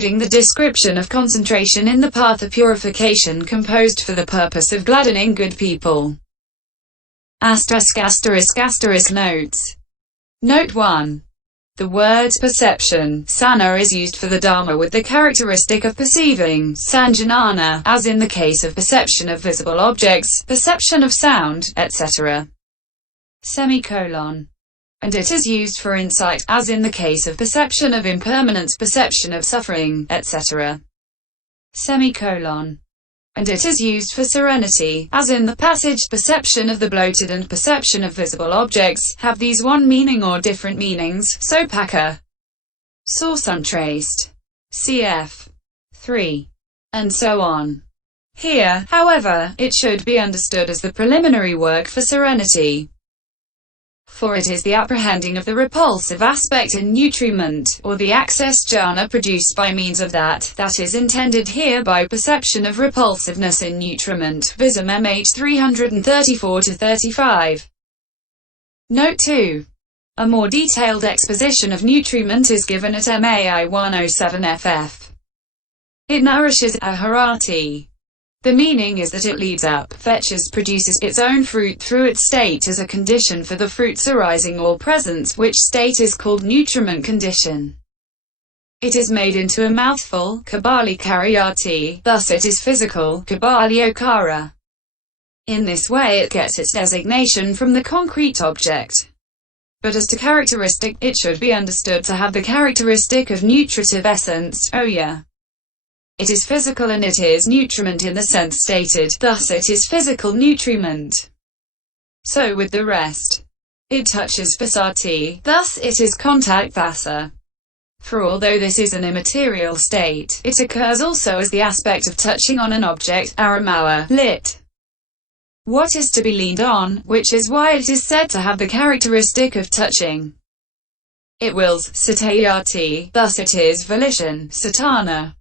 the description of concentration in the path of purification composed for the purpose of gladdening good people. Notes. Note 1. The word perception, sanna, is used for the dhamma with the characteristic of perceiving, sanjanana, as in the case of perception of visible objects, perception of sound, etc. And it is used for insight, as in the case of perception of impermanence, perception of suffering, etc. And it is used for serenity, as in the passage, perception of the bloated and perception of visible objects have these one meaning or different meanings, Sopaka. Source untraced. Cf. 3. And so on. Here, however, it should be understood as the preliminary work for serenity. For it is the apprehending of the repulsive aspect in nutriment, or the access jhana produced by means of that is intended here by perception of repulsiveness in nutriment. Vism-mhþ 334-35. Note 2. A more detailed exposition of nutriment is given at MAI 107 ff. It nourishes, aharati. The meaning is that it leads up, fetches, produces its own fruit through its state as a condition for the fruit's arising or presence, which state is called nutriment condition. It is made into a mouthful, kabalaí karìyati, thus it is physical, kabaliòkara. In this way it gets its designation from the concrete object. But as to characteristic, it should be understood to have the characteristic of nutritive essence, oya. It is physical and it is nutriment in the sense stated, thus it is physical nutriment. So with the rest. It touches phusati, thus it is contact phassa. For although this is an immaterial state, it occurs also as the aspect of touching on an object, arammaoa, lit. What is to be leaned on, which is why it is said to have the characteristic of touching. It wills, cetayati, thus it is volition, cetana.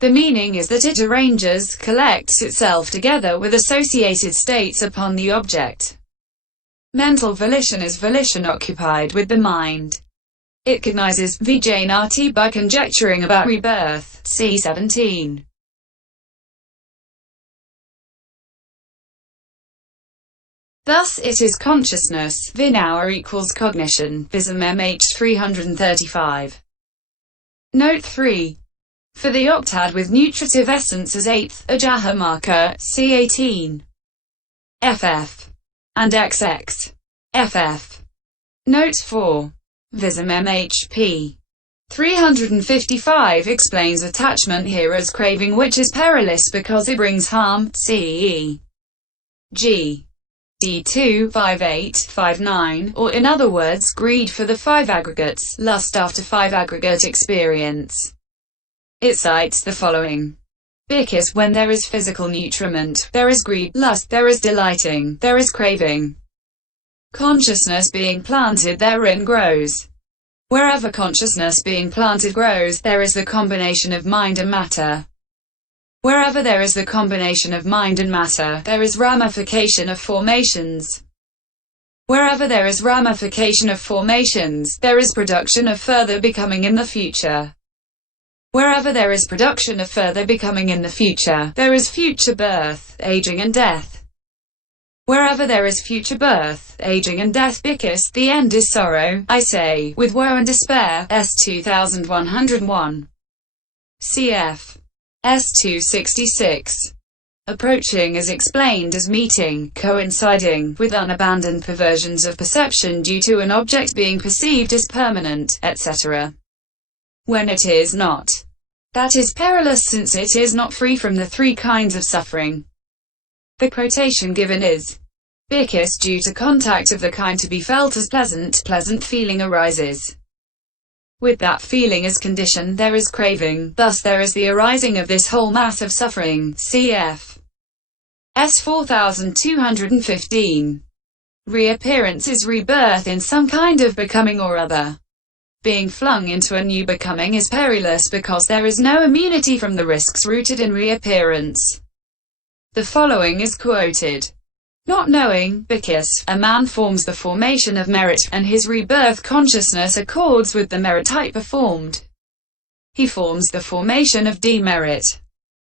The meaning is that it arranges, collects itself together with associated states upon the object. Mental volition is volition occupied with the mind. It cognizes vijnati by conjecturing about rebirth. See 17. Thus it is consciousness, vinower equals cognition, Vism-mhþ 335. Note 3. For the octad with nutritive essence as eighth, ajahamaca, C18. FF. And XX. FF. Note 4. Vism-mhþ p. 355 explains attachment here as craving, which is perilous because it brings harm, CE. G. D2, 5859, or in other words, greed for the five aggregates, lust after five aggregate experience. It cites the following. Because when there is physical nutriment, there is greed, lust, there is delighting, there is craving. Consciousness being planted therein grows. Wherever consciousness being planted grows, there is the combination of mind and matter. Wherever there is the combination of mind and matter, there is ramification of formations. Wherever there is ramification of formations, there is production of further becoming in the future. Wherever there is production of further becoming in the future, there is future birth, aging and death. Wherever there is future birth, aging and death, because the end is sorrow, I say, with woe and despair, S 2101. Cf. S 266. Approaching is explained as meeting, coinciding, with unabandoned perversions of perception due to an object being perceived as permanent, etc. When it is not. That is perilous since it is not free from the three kinds of suffering. The quotation given is, because due to contact of the kind to be felt as pleasant feeling arises. With that feeling as condition there is craving, thus there is the arising of this whole mass of suffering, cf. S 4215. Reappearance is rebirth in some kind of becoming or other. Being flung into a new becoming is perilous because there is no immunity from the risks rooted in reappearance. The following is quoted. Not knowing, because, a man forms the formation of merit, and his rebirth consciousness accords with the merit type performed. He forms the formation of demerit.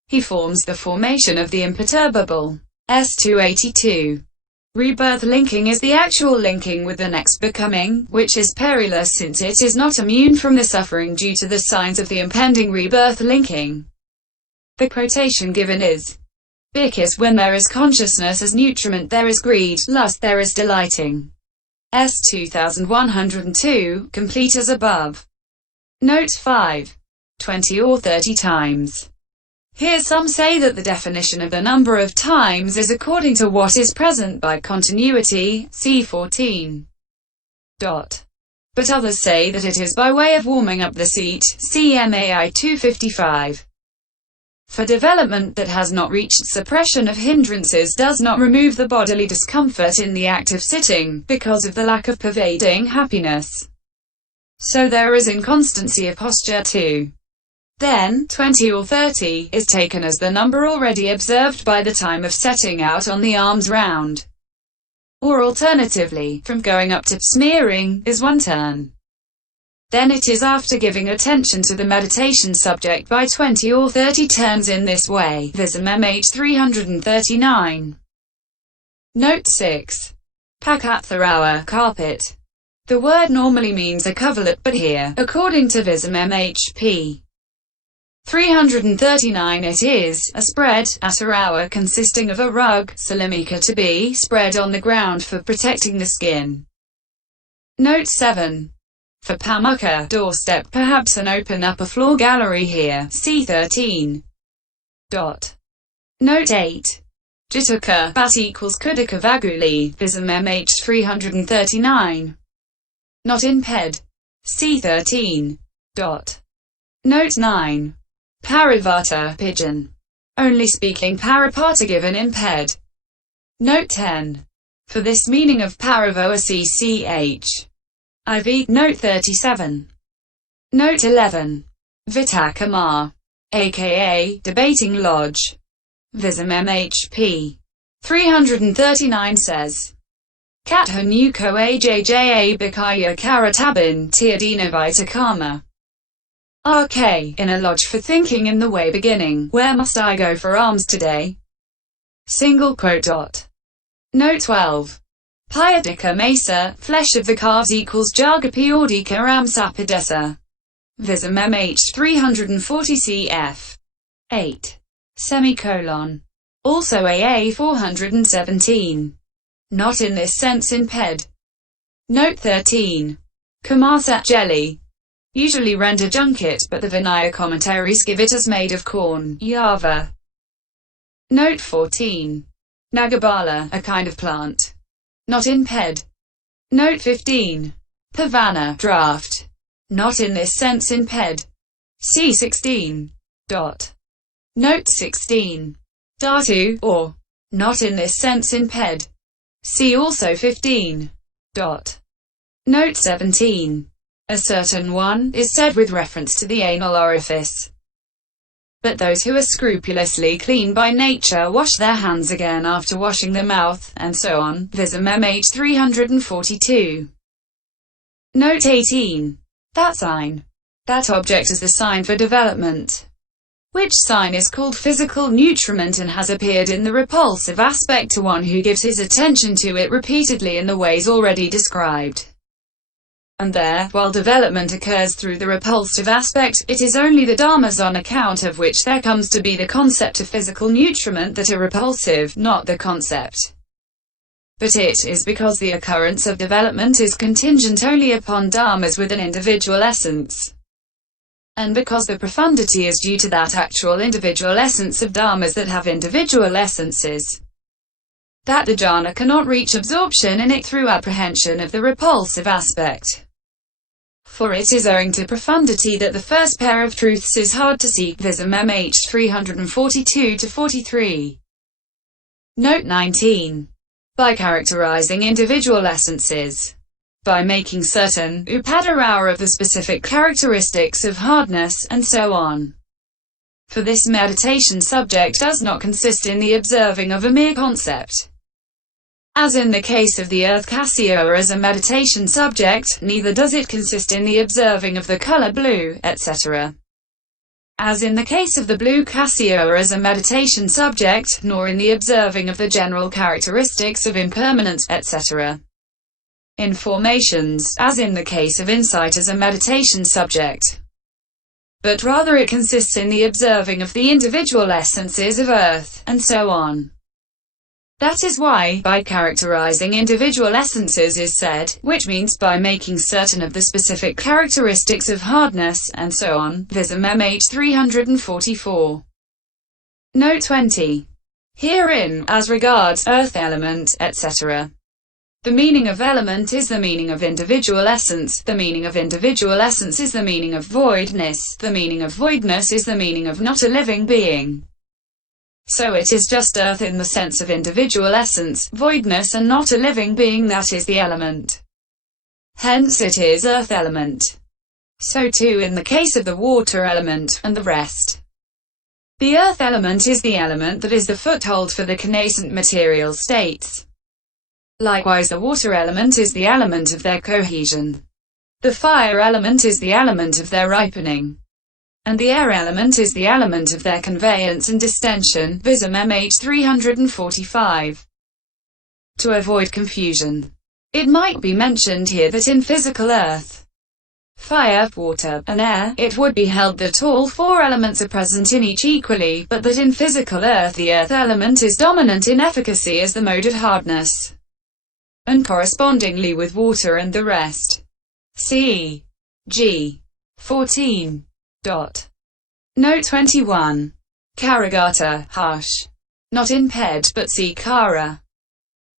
He forms the formation of the imperturbable. S282. Rebirth linking is the actual linking with the next becoming, which is perilous since it is not immune from the suffering due to the signs of the impending rebirth linking. The quotation given is, because when there is consciousness as nutriment there is greed, lust there is delighting. S 2102, complete as above. Note 5. 20 or 30 times. Here some say that the definition of the number of times is according to what is present by continuity, c. 14. But others say that it is by way of warming up the seat, CMAI 255. For development that has not reached suppression of hindrances does not remove the bodily discomfort in the act of sitting, because of the lack of pervading happiness. So there is inconstancy of posture too. Then, 20 or 30 is taken as the number already observed by the time of setting out on the arms round. Or alternatively, from going up to smearing, is one turn. Then it is after giving attention to the meditation subject by 20 or 30 turns in this way. Vism-mhþ 339. Note 6. Pakatharāwa, carpet. The word normally means a coverlet, but here, according to Vism-mhþ p. 339 it is, a spread, atarawa consisting of a rug, salimika to be spread on the ground for protecting the skin. Note 7. For pamukha, doorstep, perhaps an open upper floor gallery here, c. 13. Note 8. Jitaka, bat equals kudaka vaguli, Vism-mhþ 339. Not in ped. c. 13. Note 9. Parivata, pigeon. Only speaking paripata given in ped. Note 10. For this meaning of paravoa cch. IV. Note 37. Note 11. Vitakama, aka debating lodge. Vism-mhþ p. 339 says, Kathanuko ajja bikaya karatabin tiadina vitakama. RK, in a lodge for thinking in the way beginning, where must I go for alms today? Single quote. Note 12. Payadika mesa, flesh of the calves equals jagapi ordika ramsapadesa. Vism-mhþ 340 cf. 8. Semicolon. Also AA 417. Not in this sense in ped. Note 13. Kamasat jelly. Usually render junket, but the Vinaya commentaries give it as made of corn, yava. Note 14. Nagabala, a kind of plant. Not in ped. Note 15. Pavana, draft. Not in this sense in ped. C. 16. Note 16. Dhatu, or. Not in this sense in ped. See also 15. Note 17. A certain one is said with reference to the anal orifice. But those who are scrupulously clean by nature wash their hands again after washing the mouth, and so on. Vism-mhþ 342. Note 18. That sign. That object is the sign for development. Which sign is called physical nutriment and has appeared in the repulsive aspect to one who gives his attention to it repeatedly in the ways already described. And there, while development occurs through the repulsive aspect, it is only the dhammas on account of which there comes to be the concept of physical nutriment that are repulsive, not the concept. But it is because the occurrence of development is contingent only upon dhammas with an individual essence. And because the profundity is due to that actual individual essence of dhammas that have individual essences, that the jhana cannot reach absorption in it through apprehension of the repulsive aspect. For it is owing to profundity that the first pair of truths is hard to seek. Vism-mhþ 342-43. Note 19. By characterizing individual essences. By making certain upadharāya of the specific characteristics of hardness, and so on. For this meditation subject does not consist in the observing of a mere concept. As in the case of the earth Cassioa as a meditation subject, neither does it consist in the observing of the color blue, etc. as in the case of the blue cassia as a meditation subject, nor in the observing of the general characteristics of impermanence, etc. in formations, as in the case of insight as a meditation subject. But rather it consists in the observing of the individual essences of earth, and so on. That is why, by characterizing individual essences is said, which means by making certain of the specific characteristics of hardness, and so on. Vism-mhþ 344. Note 20. Herein, as regards earth element, etc. The meaning of element is the meaning of individual essence, the meaning of individual essence is the meaning of voidness, the meaning of voidness is the meaning of not a living being. So it is just earth in the sense of individual essence, voidness and not a living being that is the element. Hence it is earth element. So too in the case of the water element, and the rest. The earth element is the element that is the foothold for the connascent material states. Likewise the water element is the element of their cohesion. The fire element is the element of their ripening. And the air element is the element of their conveyance and distension. Vism-mhþ 345. To avoid confusion, it might be mentioned here that in physical earth, fire, water, and air, it would be held that all four elements are present in each equally, but that in physical earth the earth element is dominant in efficacy as the mode of hardness, and correspondingly with water and the rest. C. G. 14. Note 21. Karìyati, harsh. Not in ped, but see kara.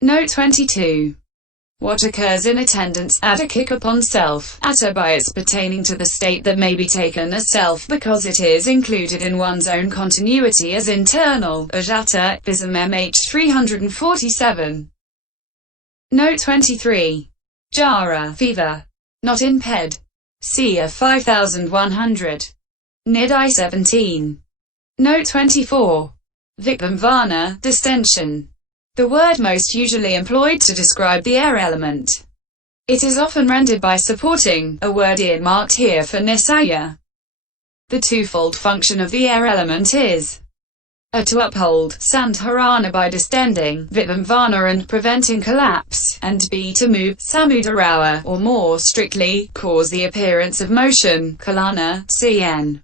Note 22. What occurs in attendance, at a kick upon self, atta by its pertaining to the state that may be taken as self because it is included in one's own continuity as internal, ajata, Vism-mhþ 347. Note 23. Jara, fever. Not in ped. See 5100. Nidai 17. Note 24. Vism-mhþ, distension. The word most usually employed to describe the air element. It is often rendered by supporting, a word earmarked here for nisaya. The twofold function of the air element is a. To uphold, sanjanana by distending, Vism-mhþ and preventing collapse, and b. To move, samudarawa, or more strictly, cause the appearance of motion, kalana, cn.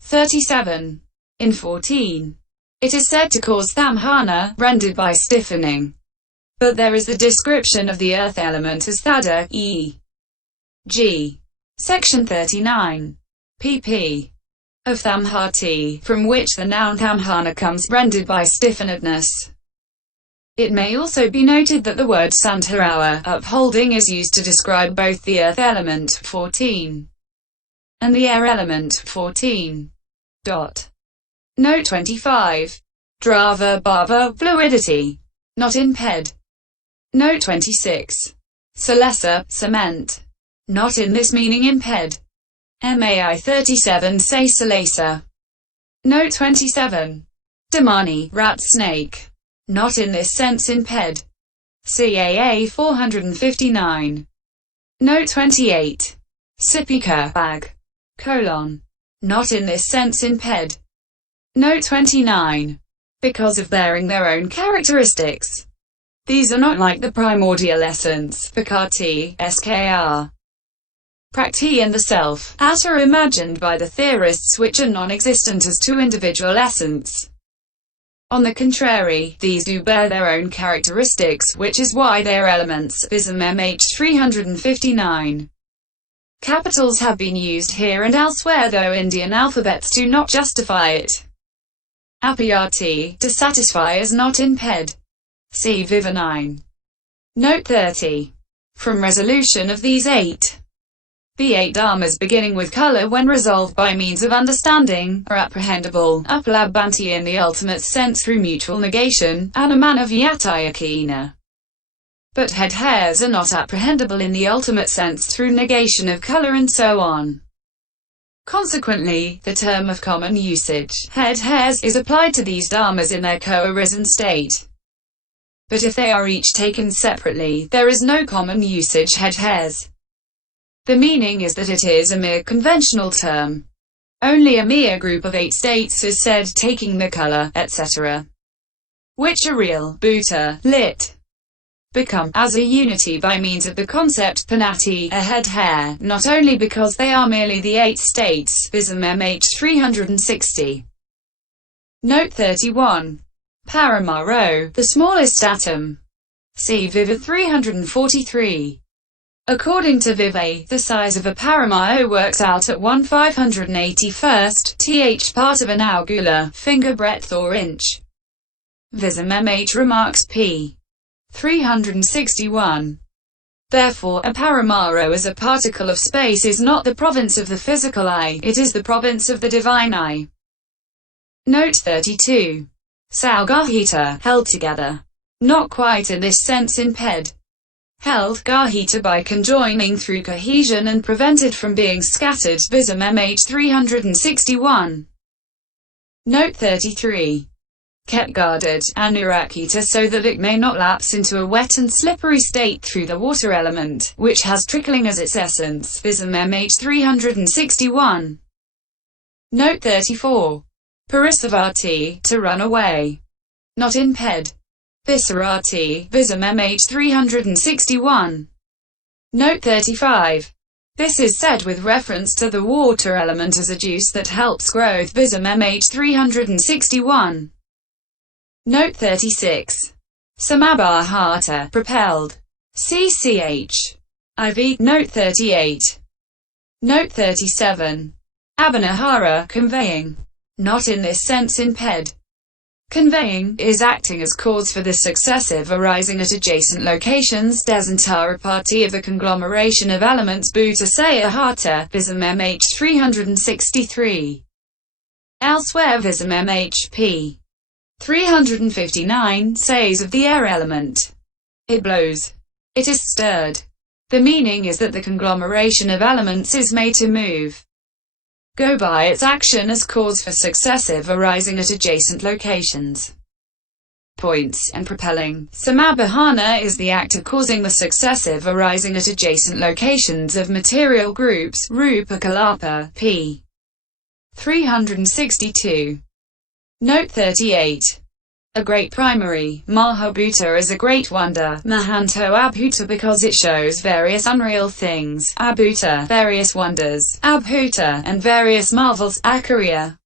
37. In 14. It is said to cause dhamma, rendered by stiffening. But there is the description of the earth element as thada, e.g. Section 39. pp. of dhamma, from which the noun dhamma comes, rendered by stiffenedness. It may also be noted that the word sanjanana, upholding, is used to describe both the earth element, 14, and the air element, 14. Note 25. Drava, bhava, fluidity. Not in ped. Note 26. Salesa, cement. Not in this meaning in ped. Mai 37 say salesa. Note 27. Damani, rat, snake. Not in this sense in ped. Caa 459. Note 28. Sopaka, bag. Not in this sense in ped. Note 29. Because of bearing their own characteristics. These are not like the primordial essence, phusati, skr. Prakti and the self, are imagined by the theorists which are non-existent as to individual essence. On the contrary, these do bear their own characteristics, which is why they are elements. Vism-mhþ 359. Capitals have been used here and elsewhere, though Indian alphabets do not justify it. Aharati, to satisfy, is not in ped. See Viva 9. Note 30. From resolution of these 8. The 8 dhammas beginning with color when resolved by means of understanding, are apprehendable, upalabhanti in the ultimate sense through mutual negation, arammaoa. But head hairs are not apprehendable in the ultimate sense through negation of color and so on. Consequently, the term of common usage, head hairs, is applied to these dhammas in their co-arisen state. But if they are each taken separately, there is no common usage head hairs. The meaning is that it is a mere conventional term. Only a mere group of 8 states is said, taking the color, etc., which are real, bhuta, lit, become, as a unity by means of the concept panati, a head hair, not only because they are merely the 8 states. Vism-mhþ 360. Note 31. Arammaoa, the smallest atom. See Viva 343. According to Viva, the size of a arammaoa works out at 1/581th part of an angular, finger breadth or inch. Vism-mhþ remarks p. 361. Therefore, a arammaoa as a particle of space is not the province of the physical I, it is the province of the divine I. Note 32. Garhita, held together. Not quite in this sense in ped. Held, garhita by conjoining through cohesion and prevented from being scattered. Vism-mhþ 361. Note 33. Kept guarded, anurakita, so that it may not lapse into a wet and slippery state through the water element, which has trickling as its essence. Vism-mhþ 361. Note 34. Purisavati, to run away. Not in ped. Visarati, Vism-mhþ 361. Note 35. This is said with reference to the water element as a juice that helps growth. Vism-mhþ 361. Note 36. Samabhahata, propelled. CCH. IV. Note 38. Note 37. Abhinahara, conveying. Not in this sense in ped. Conveying is acting as cause for the successive arising at adjacent locations. Desintara party of the conglomeration of elements. Bhuta say aharati. Vism-mhþ 363. Elsewhere Vism-mhþ p. 359 says of the air element, it blows. It is stirred. The meaning is that the conglomeration of elements is made to move, go by its action as cause for successive arising at adjacent locations. Points, and propelling. Samabhahana is the act of causing the successive arising at adjacent locations of material groups. Rupa Kalapa, p. 362. Note 38. A great primary, Mahabhuta, is a great wonder, Mahanto Abhuta, because it shows various unreal things, Abhuta, various wonders, Abhuta, and various marvels, Akarya.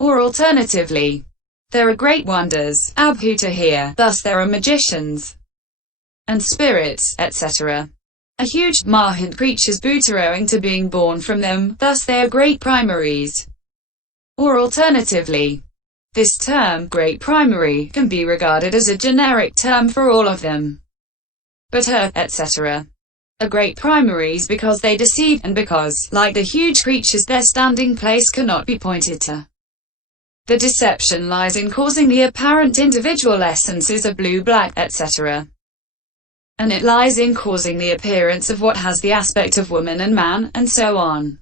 Or alternatively, there are great wonders, Abhuta here, thus there are magicians, and spirits, etc. A huge, Mahant creatures Bhuta owing to being born from them, thus they are great primaries. Or alternatively, this term, great primary, can be regarded as a generic term for all of them. But etc. are great primaries because they deceive, and because, like the huge creatures, their standing place cannot be pointed to. The deception lies in causing the apparent individual essences of blue, black, etc. And it lies in causing the appearance of what has the aspect of woman and man, and so on.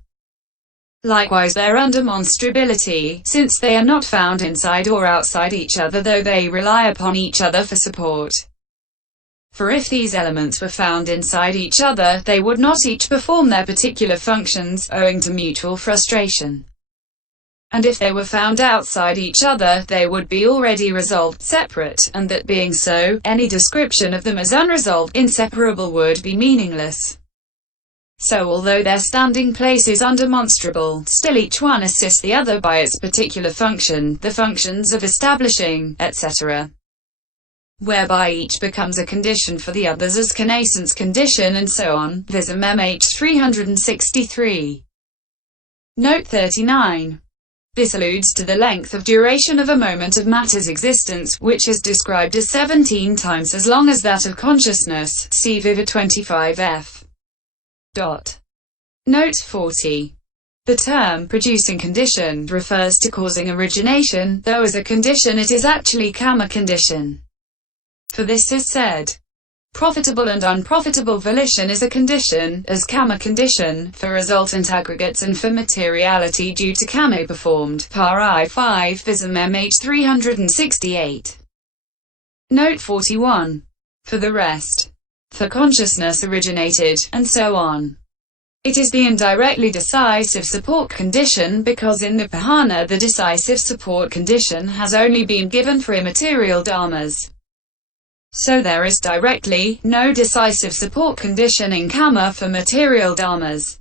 Likewise their undemonstrability, since they are not found inside or outside each other, though they rely upon each other for support. For if these elements were found inside each other, they would not each perform their particular functions, owing to mutual frustration. And if they were found outside each other, they would be already resolved, separate, and that being so, any description of them as unresolved, inseparable would be meaningless. So although their standing place is undemonstrable, still each one assists the other by its particular function, the functions of establishing, etc. Whereby each becomes a condition for the others as connaissance condition, and so on. Vism-mhþ 363. Note 39. This alludes to the length of duration of a moment of matter's existence, which is described as 17 times as long as that of consciousness. See Viva 25f. Note 40. The term producing condition refers to causing origination, though as a condition it is actually karma condition. For this is said, profitable and unprofitable volition is a condition, as karma condition, for resultant aggregates and for materiality due to karma performed. Pari 5 Vism-mhþ 368. Note 41. For the rest, for consciousness originated, and so on. It is the indirectly decisive support condition because in the Pahana the decisive support condition has only been given for immaterial dhammas. So there is directly no decisive support condition in Kamma for material dhammas.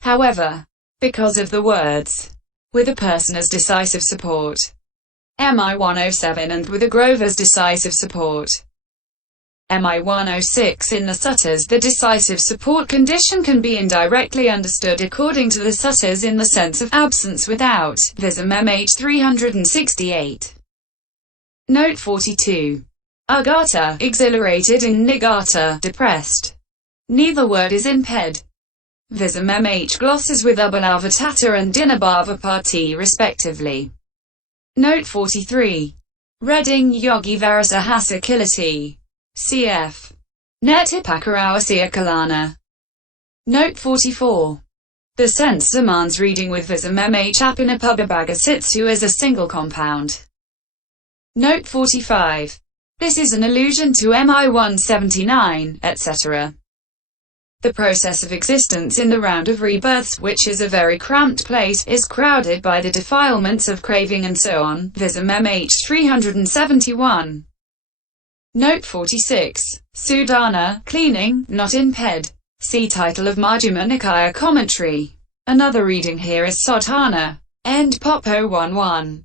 However, because of the words, with a person as decisive support, MI 107, and with a grove as decisive support, MI 106 in the suttas, the decisive support condition can be indirectly understood according to the suttas in the sense of absence without. Vism-mhþ 368. Note 42. Agata, exhilarated, and nigata, depressed. Neither word is imped. Vism-mhþ glosses with ubhalavatatta and dinabhavapati respectively. Note 43. Reading Yogi Varasahasa Kilati. Cf. Netipakarawasiya Kalana. Note 44. The sense demands reading with Vism-mhþ apinapubabhagasitsu as a single compound. Note 45. This is an allusion to MI 179, etc. The process of existence in the round of rebirths, which is a very cramped place, is crowded by the defilements of craving and so on. Vism-mhþ 371. Note 46. Sudana, cleaning, not imped. See title of Majjhima Nikaya commentary. Another reading here is Sotana. End Popo 11.